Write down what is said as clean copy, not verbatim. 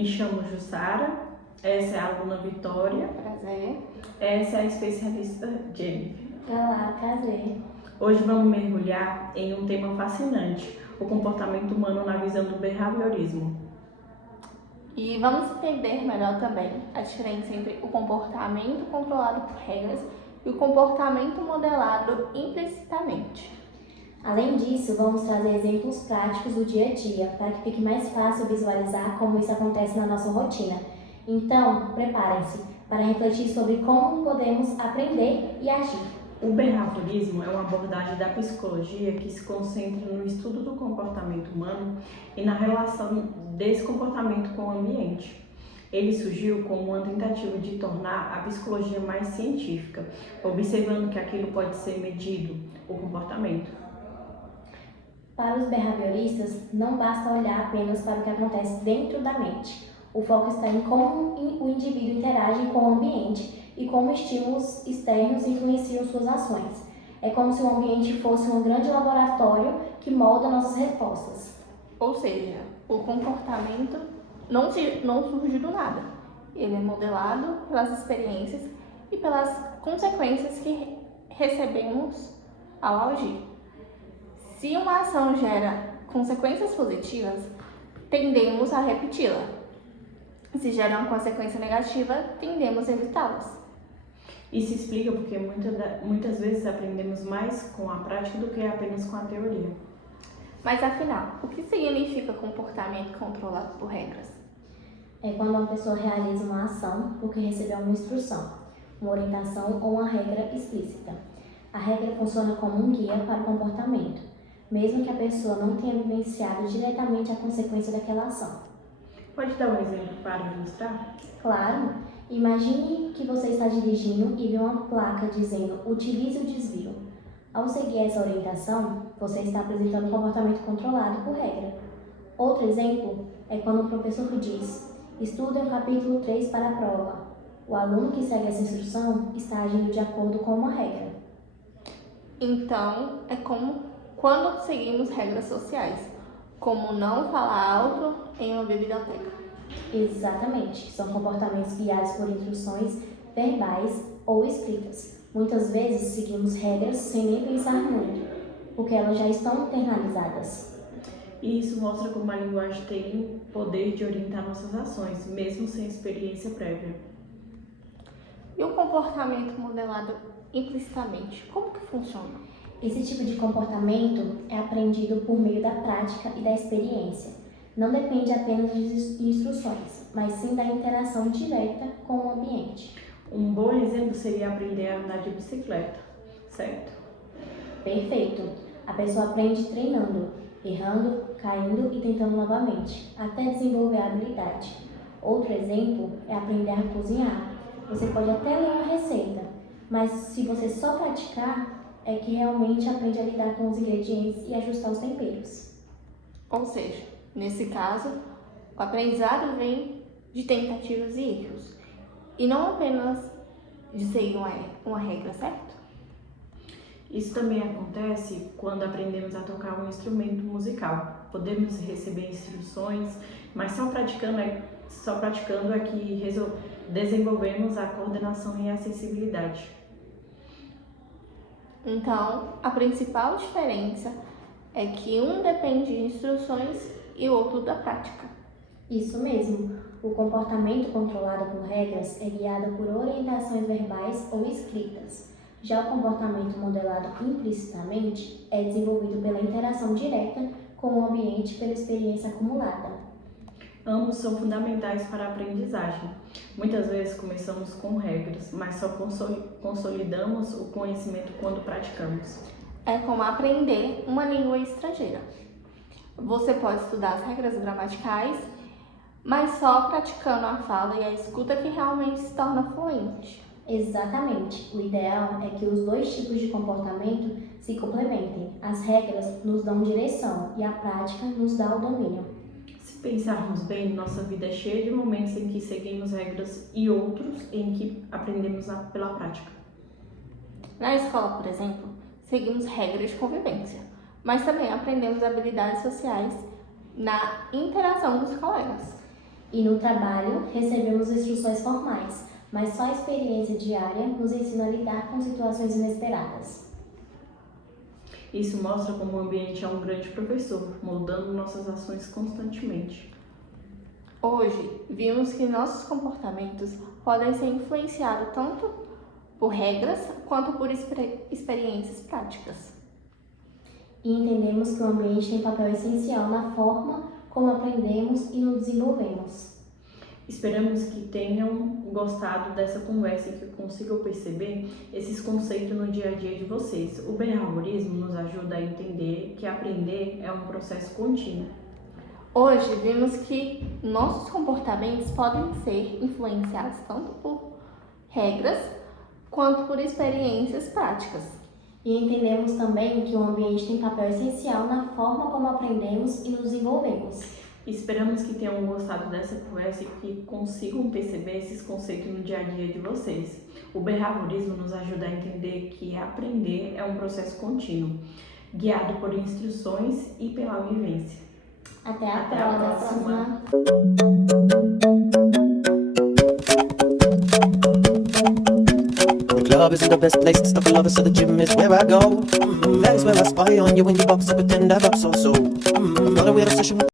Me chamo Jussara, essa é a aluna Vitória. Prazer. Essa é a especialista Jennifer. Olá, prazer. Hoje vamos mergulhar em um tema fascinante, o comportamento humano na visão do behaviorismo. E vamos entender melhor também a diferença entre o comportamento controlado por regras e o comportamento modelado implicitamente. Além disso, vamos trazer exemplos práticos do dia a dia, para que fique mais fácil visualizar como isso acontece na nossa rotina. Então, preparem-se para refletir sobre como podemos aprender e agir. O behaviorismo é uma abordagem da psicologia que se concentra no estudo do comportamento humano e na relação desse comportamento com o ambiente. Ele surgiu como uma tentativa de tornar a psicologia mais científica, observando que aquilo pode ser medido, o comportamento. Para os behavioristas, não basta olhar apenas para o que acontece dentro da mente. O foco está em como o indivíduo interage com o ambiente e como estímulos externos influenciam suas ações. É como se o ambiente fosse um grande laboratório que molda nossas respostas. Ou seja, o comportamento não surge do nada. Ele é modelado pelas experiências e pelas consequências que recebemos ao agir. Se uma ação gera consequências positivas, tendemos a repeti-la. Se gera uma consequência negativa, tendemos a evitá-las. Isso explica porque muitas vezes aprendemos mais com a prática do que apenas com a teoria. Mas afinal, o que significa comportamento controlado por regras? É quando uma pessoa realiza uma ação porque recebeu uma instrução, uma orientação ou uma regra explícita. A regra funciona como um guia para o comportamento, mesmo que a pessoa não tenha vivenciado diretamente a consequência daquela ação. Pode dar um exemplo para ilustrar? Claro, imagine que você está dirigindo e vê uma placa dizendo utilize o desvio. Ao seguir essa orientação, você está apresentando um comportamento controlado por regra. Outro exemplo é quando o professor diz estude o capítulo 3 para a prova. O aluno que segue essa instrução está agindo de acordo com uma regra. Então, é como quando seguimos regras sociais, como não falar alto em uma biblioteca. Exatamente, são comportamentos guiados por instruções verbais ou escritas. Muitas vezes seguimos regras sem nem pensar muito, porque elas já estão internalizadas. E isso mostra como a linguagem tem o poder de orientar nossas ações, mesmo sem experiência prévia. E o comportamento modelado implicitamente, como que funciona? Esse tipo de comportamento é aprendido por meio da prática e da experiência. Não depende apenas de instruções, mas sim da interação direta com o ambiente. Um bom exemplo seria aprender a andar de bicicleta, certo? Perfeito! A pessoa aprende treinando, errando, caindo e tentando novamente, até desenvolver a habilidade. Outro exemplo é aprender a cozinhar. Você pode até ler uma receita, mas se você só praticar, é que realmente aprende a lidar com os ingredientes e ajustar os temperos. Ou seja, nesse caso, o aprendizado vem de tentativas e erros, e não apenas de seguir uma regra, certo? Isso também acontece quando aprendemos a tocar um instrumento musical. Podemos receber instruções, mas só praticando é que desenvolvemos a coordenação e a sensibilidade. Então, a principal diferença é que um depende de instruções e o outro da prática. Isso mesmo. O comportamento controlado por regras é guiado por orientações verbais ou escritas. Já o comportamento modelado implicitamente é desenvolvido pela interação direta com o ambiente pela experiência acumulada. Ambos são fundamentais para a aprendizagem. Muitas vezes começamos com regras, mas só consolidamos o conhecimento quando praticamos. É como aprender uma língua estrangeira. Você pode estudar as regras gramaticais, mas só praticando a fala e a escuta que realmente se torna fluente. Exatamente. O ideal é que os dois tipos de comportamento se complementem. As regras nos dão direção e a prática nos dá o domínio. Se pensarmos bem, nossa vida é cheia de momentos em que seguimos regras e outros em que aprendemos pela prática. Na escola, por exemplo, seguimos regras de convivência, mas também aprendemos habilidades sociais na interação dos colegas. E no trabalho, recebemos instruções formais, mas só a experiência diária nos ensina a lidar com situações inesperadas. Isso mostra como o ambiente é um grande professor, moldando nossas ações constantemente. Hoje, vimos que nossos comportamentos podem ser influenciados tanto por regras quanto por experiências práticas. E entendemos que o ambiente tem papel essencial na forma como aprendemos e nos desenvolvemos. Esperamos que tenham gostado dessa conversa e que consigam perceber esses conceitos no dia a dia de vocês. O behaviorismo nos ajuda a entender que aprender é um processo contínuo. Hoje, vimos que nossos comportamentos podem ser influenciados tanto por regras quanto por experiências práticas. E entendemos também que o ambiente tem papel essencial na forma como aprendemos e nos desenvolvemos. Esperamos que tenham gostado dessa conversa e que consigam perceber esses conceitos no dia a dia de vocês. O behaviorismo nos ajuda a entender que aprender é um processo contínuo, guiado por instruções e pela vivência. Até a Até a próxima! The club isn't the best place to stop a lover, so the gym is where I go. That is where I spy on you when you box, I pretend I've up so. Got a weird obsession with